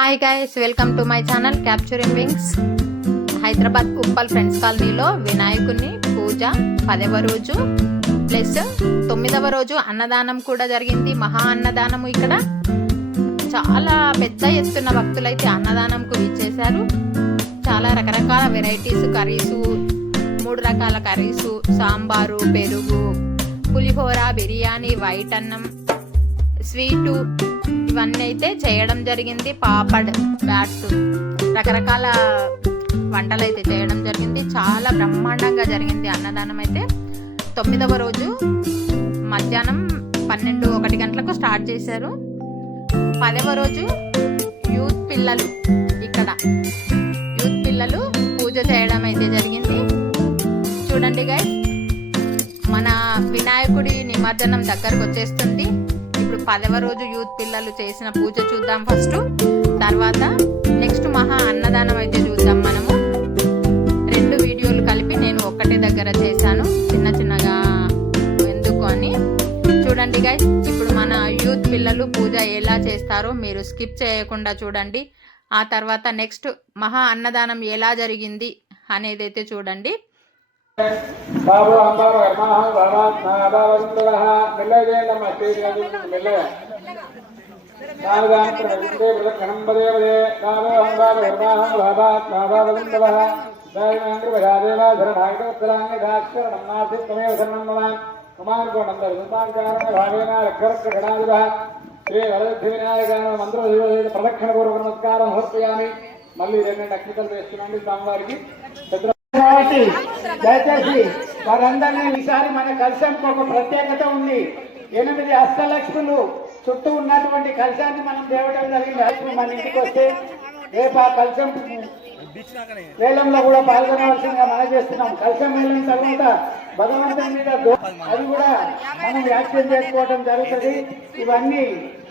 Hi guys, welcome to my channel capturing wings. Hyderabad Uppal friends కాలనీలో వినాయకుని పూజ 10వ రోజు ప్లస్ 9వ రోజు అన్నదానం కూడా జరిగింది. మహా అన్నదానము. ఇక్కడ చాలా పెద్ద ఎత్తున భక్తులైతే అన్నదానంకు ఇచ్చేశారు. చాలా రకరకాల వెరైటీస్ కర్రీసు, 3 రకాల కర్రీసు, సాంబారు, పెరుగు, పులిహోర, బిర్యానీ, వైట్ అన్నం, స్వీటు, ఇవన్నీ అయితే చేయడం జరిగింది. పాపడ్, బ్యాట్స్, రకరకాల వంటలు అయితే చేయడం జరిగింది. చాలా బ్రహ్మాండంగా జరిగింది అన్నదానం అయితే. 9వ రోజు మధ్యాహ్నం 12-1 గంటలకు స్టార్ట్ చేశారు. 10వ రోజు యూత్ పిల్లలు, ఇక్కడ యూత్ పిల్లలు పూజ చేయడం అయితే జరిగింది. చూడండి గైస్, మన వినాయకుడి నిమజ్జనం దగ్గరకు వచ్చేస్తుంది. ఇప్పుడు 10వ రోజు యూత్ పిల్లలు చేసిన పూజ చూద్దాం ఫస్ట్. తర్వాత నెక్స్ట్ మహా అన్నదానం అయితే చూద్దాం మనము. 2 వీడియోలు కలిపి నేను ఒక్కటే దగ్గర చేశాను, చిన్న చిన్నగా ఎందుకు అని. చూడండి గైస్, ఇప్పుడు మన యూత్ పిల్లలు పూజ ఎలా చేస్తారో మీరు స్కిప్ చేయకుండా చూడండి. ఆ తర్వాత నెక్స్ట్ మహా అన్నదానం ఎలా జరిగింది అనేది అయితే చూడండి. బాబు అంబాబు గర్మాహం బాబాత్మాబావసుందరః మిల్లజేందమ్మ శ్రీజీ మిల్లయ సారదాంత్రవిందే ప్రదక్షిణం పదేవదే బాబు అంబాబు గర్మాహం బాబాత్మాబావసుందరః దాయిమాంగ్రవజాదేవ ధరణాయుధోత్తరాంగ దాస్కరణం నాసిత్వమేవ శరణం మమ కుమారకోణంద విద్వాంకారణ భావేన రక్షరక్షగణాధిపः శ్రీ వరదక్షి వినాయకాన మంత్ర ప్రదక్షిణ పూర్వక నమస్కారం సమర్పయామి. మళ్ళీ 2 అక్షతలు వేస్తున్నాండి స్వామివారికి. కాబట్టి దయచేసి వారందరినీ ఈసారి మన కలశంకి ఒక ప్రత్యేకత ఉంది. 8 అష్టలక్ష్ములు చుట్టూ ఉన్నటువంటి కలశాన్ని మనం తేవడం జరిగింది. లక్ష్మి మన ఇంటికి వస్తే రేపు ఆ కలశం వేలంలో కూడా పాల్గొనవలసిందిగా మనం చేస్తున్నాం. కలశం వేలం తర్వాత భగవంతుని మీద అది కూడా మనం యాక్షన్ చేసుకోవడం జరుగుతుంది. ఇవన్నీ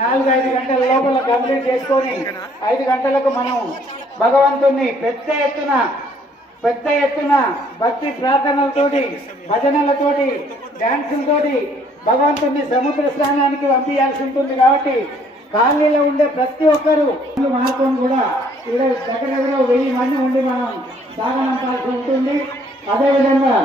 4-5 గంటల లోపల కంప్లీట్ చేసుకొని 5 గంటలకు మనం భగవంతుని పెద్ద ఎత్తున భక్తి ప్రార్థనలతోటి, భజనలతోటి, డాన్సులతోటి భగవంతుని సముద్ర స్నానానికి పంపించాల్సి ఉంటుంది. కాబట్టి కాలనీలో ఉండే ప్రతి ఒక్కరు మహాత్ములు కూడా దగ్గర 1000 మంది ఉండి మనం సాగనంపాల్సి ఉంటుంది. అదేవిధంగా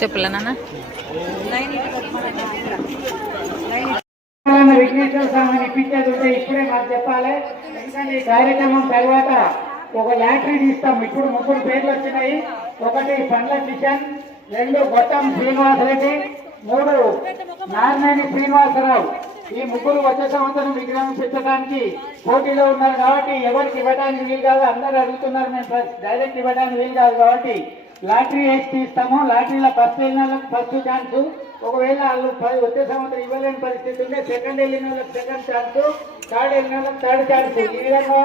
చెప్పులా నాన్న. విఘ్నేశ్వర స్వామిని ఇప్పించేది ఉంటే ఇప్పుడే మాకు చెప్పాలి. ఎందుకంటే ఈ కార్యక్రమం తర్వాత ఒక లాటరీ తీస్తాం. ఇప్పుడు 3 పేర్లు వచ్చినాయి. 1 పండ్ల కిషన్, 2 గొట్టం శ్రీనివాసరెడ్డి, 3 నారాయణ శ్రీనివాసరావు. ఈ 3 వచ్చే సంవత్సరం విగ్రహం పెట్టడానికి పోటీలో ఉన్నారు. కాబట్టి ఎవరికి ఇవ్వడానికి వీలు కాదు. అందరూ అడుగుతున్నారు, మేము డైరెక్ట్ ఇవ్వడానికి వీలు కాదు. కాబట్టి లాటరీ వేసి తీస్తాము. లాటరీలో ఫస్ట్ వెళ్ళిన వాళ్ళకి ఫస్ట్ ఛాన్స్. ఒకవేళ వాళ్ళు వచ్చే సంవత్సరం ఇవ్వలేని పరిస్థితి ఉంటే సెకండ్ వెళ్ళిన వాళ్ళకి సెకండ్ ఛాన్స్, థర్డ్ వెళ్ళిన వాళ్ళకి థర్డ్ ఛాన్స్. ఈ విధంగా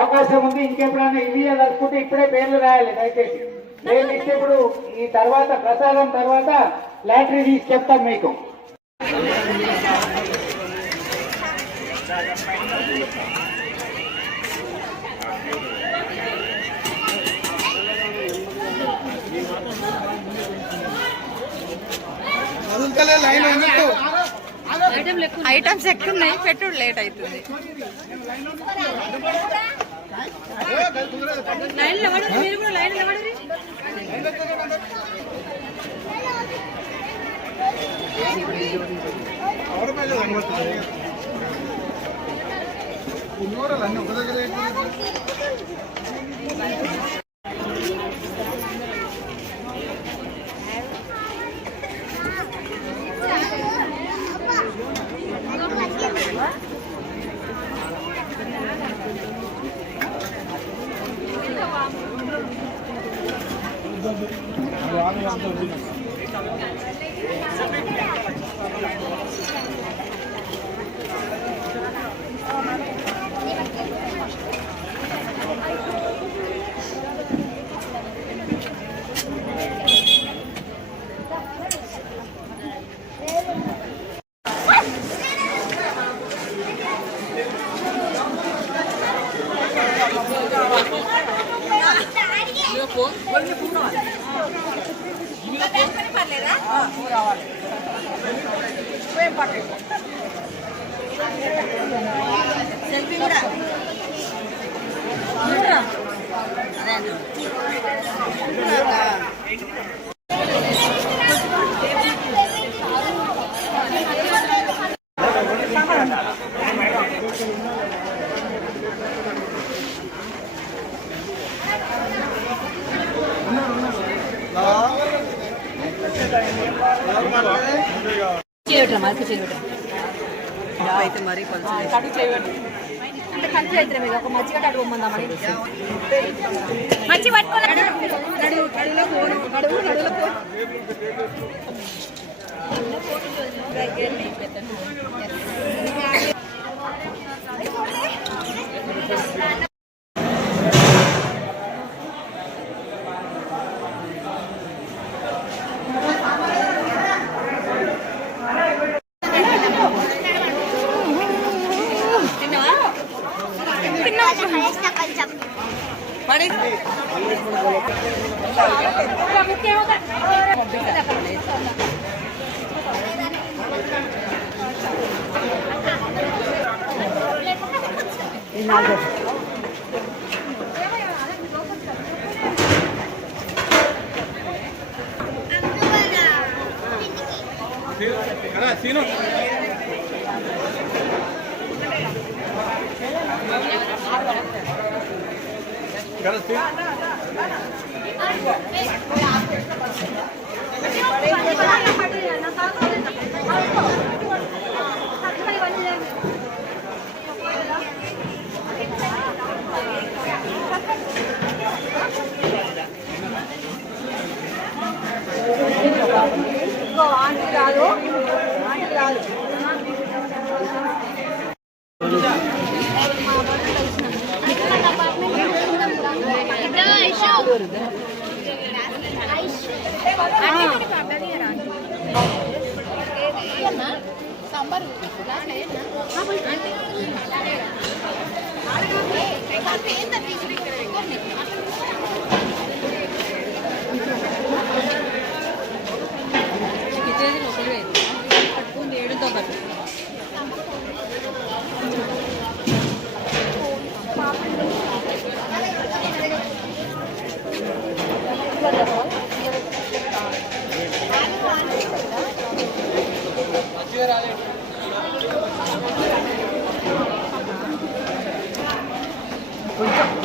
అవకాశం ఉంది. ఇంకెప్పుడైనా ఇవి అనుకుంటే ఇప్పుడే పేర్లు రాయాలి. దయచేసి పేర్లు ఇస్తే ఇప్పుడు ఈ తర్వాత ప్రసాదం తర్వాత లాటరీ తీసి చెప్తాం మీకు. ఐటమ్స్ ఎక్కువ ఉన్నాయి, పెట్టుడు లేట్ అవుతుంది. సెల్ఫీ కూడా అయితే మరీ కంచి అయితే మీద ఒక మజ్జిగ కడుగు పొమ్మందామని మంచి పడి ఆంటీ రాదు సాంబార్ పట్టుకుంది ఏడుతో పాటు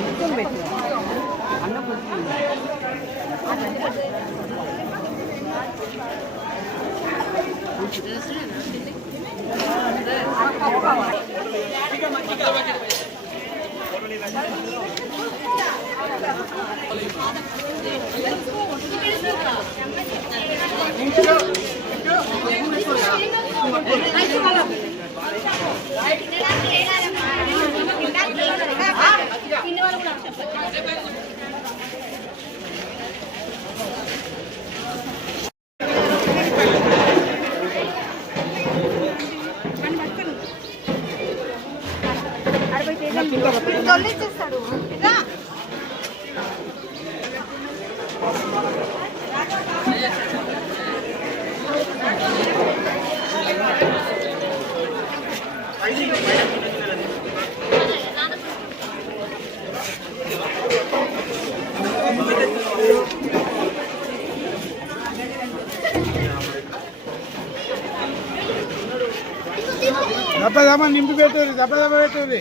కొంచెం పెట్టు అన్నం కొంచెం తొలిచేస్తాడు దప్పదమ్మ నింపి పెట్టేది దప్పదమ్మ పెట్టేది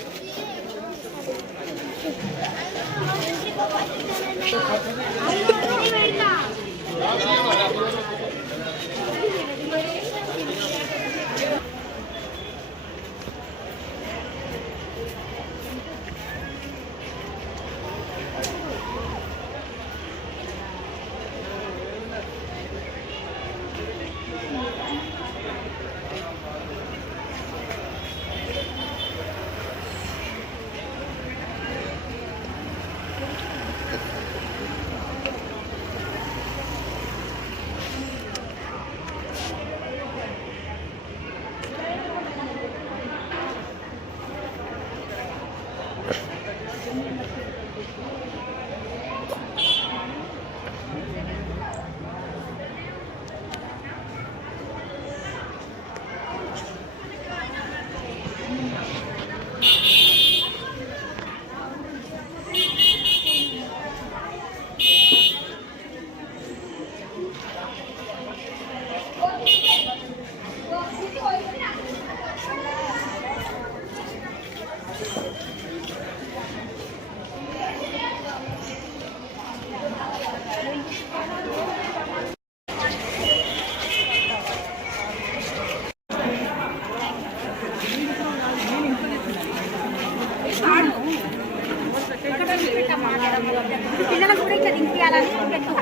పిల్లలకు కూడా ఇట్లా దింపియాలని పెట్టు.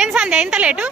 ఏం సంధ్య ఇంత లేటు?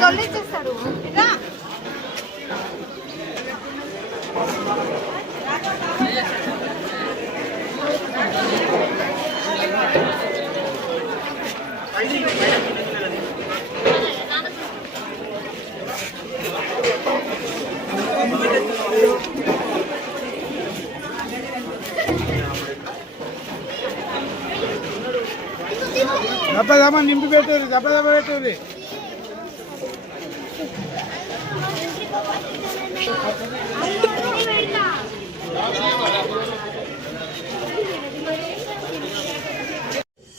దొల్లిచ్చేస్తాడు. దెబ్బ నింపి పెట్టేది దెబ్బ పెట్టేది.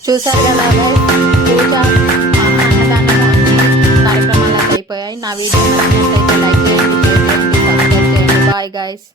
చూసారు కదా పూజ అన్నదానం కార్యక్రమాలు అయిపోయాయి. నా వీడియో నచ్చినట్లయితే లైక్ చేయండి, షేర్ చేయండి, సబ్స్క్రైబ్ చేయండి. Bye guys.